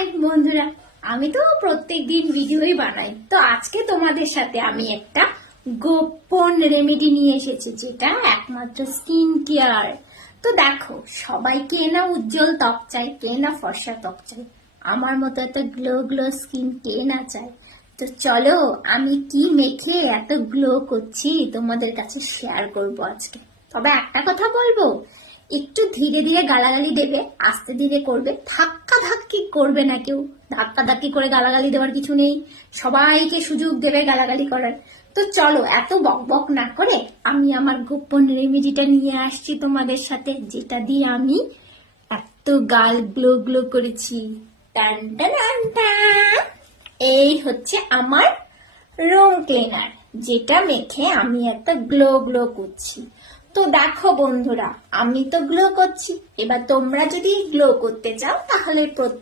High বন্ধুরা, আমি তো প্রত্যেকদিন ভিডিওই বানাই। তো আজকে তোমাদের সাথে আমি একটা গোপন রেমেডি নিয়ে এসেছি, যেটা একমাত্র স্কিন কেয়ার। তো দেখো, সবাই কে না উজ্জ্বল ত্বক চাই, কে না ফর্সা ত্বক চাই, আমার মতো এত গ্লো গ্লো স্কিন কে না চায়। তো চলো, আমি কি মেখে এত গ্লো করছি তোমাদের কাছে শেয়ার করবো আজকে। তবে একটা কথা বলবো, একটু ধীরে ধীরে গালাগালি দেবে, আস্তে ধীরে করবে, ধাক্কা ধাক্কি করবে না কেউ। ধাক্কা ধাক্কি করে গালাগালি দেওয়ার কিছু নেই, সবাইকে সুযোগ দেবে গালাগালি করার। তো চলো, এত বক বক না করে আমি আমার গোপন রেমেডিটা নিয়ে আসছি তোমাদের সাথে, যেটা দিয়ে আমি এত গাল গ্লো গ্লো করেছি। টান টান টান টান। এই হচ্ছে আমার রুম ক্লিনার, যেটা মেখে আমি এত গ্লো গ্লো করছি। তো দেখো বন্ধুরা, আমি তো গ্লো করছি, এবার তোমরা যদি গ্লো করতে চাও তাহলে